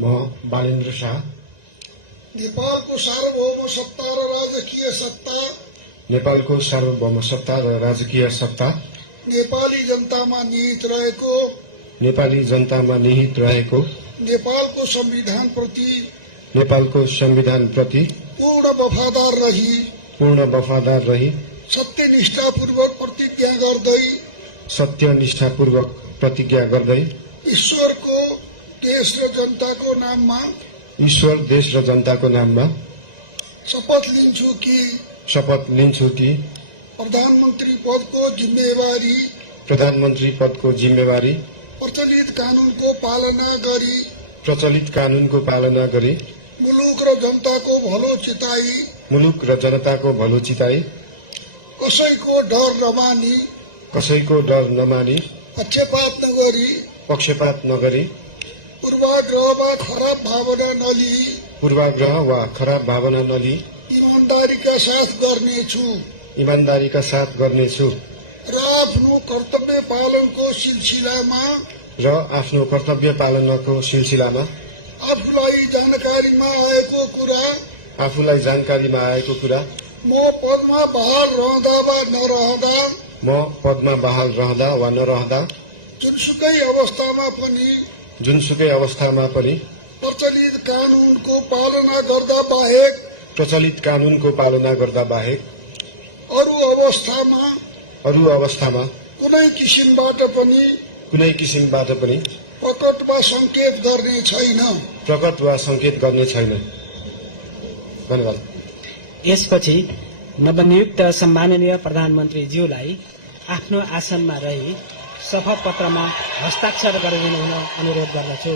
म बालेन्द्र शाह नेपालको सार्वभौम सत्ता र राजकीय सत्ता नेपालको सार्वभौम सत्ता र राजकीय सत्ता नेपाली जनतामा निहित रहेको नेपाली जनतामा निहित रहेको नेपालको संविधान प्रति पूर्ण वफादार रही सत्यनिष्ठापूर्वक प्रतिज्ञा गर्दै ईश्वर, देश र जनताको नाममा शपथ लिन्छु कि प्रधानमन्त्री पदको जिम्मेवारी प्रचलित कानूनको पालना गरी मुलुक र जनताको भलो चिताई कसैको डर नमानी पक्षपात नगरी पूर्वाग्रह वा खराब भावना नलिई ईमानदारीका साथ गर्नेछु र आफ्नो कर्तव्य पालनको सिलसिलामा आफूलाई जानकारीमा आएको कुरा म पदमा बहाल रहँदा वा नरहँदा जुनसुकै अवस्थामा पनि प्रचलित कानूनको पालना गर्दा बाहेक अरू अवस्थामा कुनै किसिमबाट पनि प्रकट वा संकेत गर्ने छैन। धन्यवाद। यसपछि नवनियुक्त सम्माननीय प्रधानमन्त्रीज्यूलाई आफ्नो आसनमा रही शपथ पत्रमा हस्ताक्षर गरिदिनु हुन अनुरोध गर्दछु।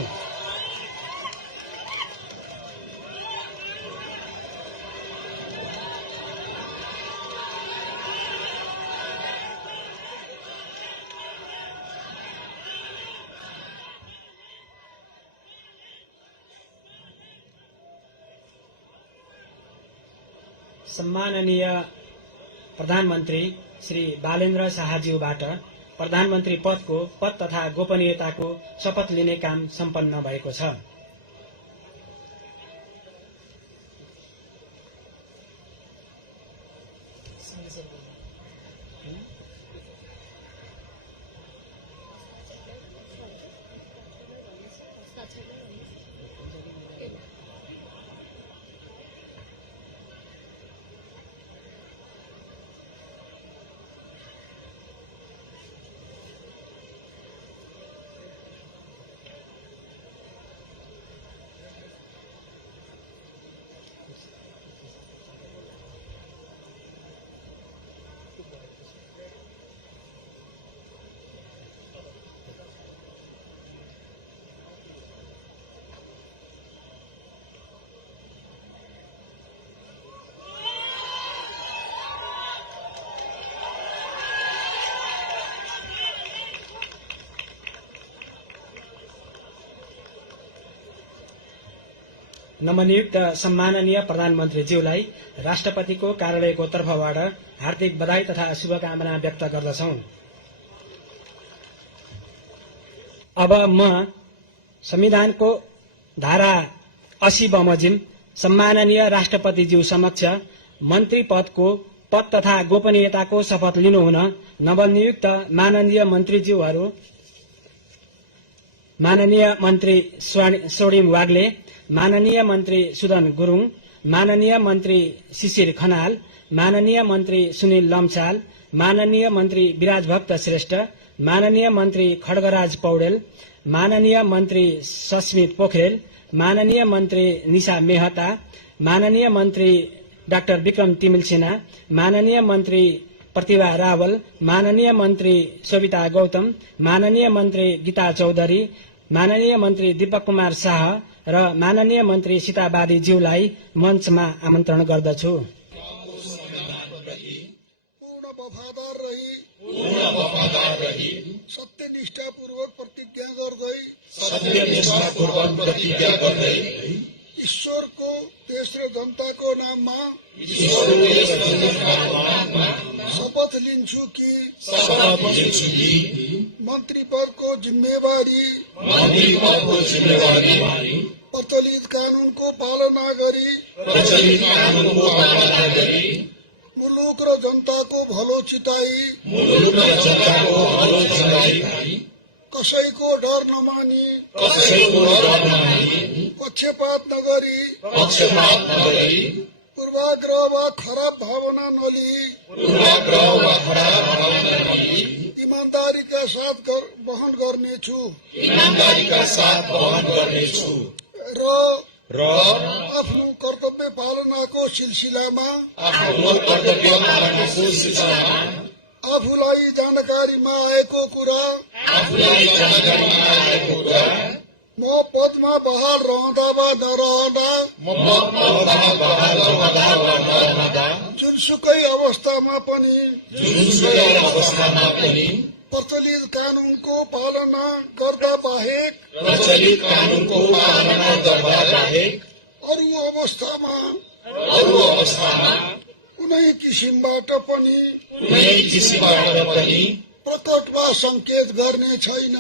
सम्माननीय प्रधानमन्त्री श्री बालेन्द्र शाहज्यूबाट प्रधानमन्त्री पदको पद तथा गोपनीयताको शपथ लिने काम सम्पन्न भएको छ। नवनियुक्त सम्माननीय प्रधानमन्त्रीज्यूलाई राष्ट्रपतिको कार्यालयको तर्फबाट हार्दिक बधाई तथा शुभकामना व्यक्त गर्दछौं। अब म संविधानको धारा 80 बमोजिम सम्माननीय राष्ट्रपतिज्यू समक्ष मन्त्री पदको पद तथा गोपनीयताको शपथ लिनुहुन नवनियुक्त माननीय मन्त्रीज्यूहरू माननीय मन्त्री स्वर्णिम वाग्ले, माननीय मन्त्री सुदन गुरुङ, माननीय मन्त्री शिशिर खनाल, माननीय मन्त्री सुनिल लम्साल, माननीय मन्त्री विराजभक्त श्रेष्ठ, माननीय मन्त्री खड्गराज पौडेल, माननीय मन्त्री सस्मित पोखरेल, माननीय मन्त्री निशा मेहता, माननीय मन्त्री डाक्टर विक्रम तिमिल सिन्हा, माननीय मन्त्री प्रतिभा रावल, माननीय मन्त्री सोभिता गौतम, माननीय मन्त्री गीता चौधरी, माननीय मन्त्री दीपक कुमार शाह र माननीय मन्त्री सीता बादीज्यूलाई मञ्चमा आमन्त्रण गर्दछु। पूर्ण वफादार रही सत्यनिष्ठापूर्वक प्रतिज्ञा गर्दै ईश्वरको, देश र जनताको नाममा शपथ लिन्छु कि मन्त्री पदको जिम्मेवारी प्रचलित कानूनको पालना गरी मुलुक र जनताको भलो चिताई कसैको डर नमानी पक्षपात नगरी पूर्वाग्रह वा खराब भावना नलिई ईमानदारीका साथ वहन गर्नेछु र आफ्नो कर्तव्य पालनाको सिलसिलामा आफूलाई जानकारीमा आएको कुरा म पदमा बहाल रहँदा वा नरहँदा जुनसुकै अवस्थामा पनि प्रचलित कानूनको पालना गर्दा बाहेक अरू अवस्थामा कुनै किसिमबाट पनि प्रकट वा संकेत गर्ने छैन।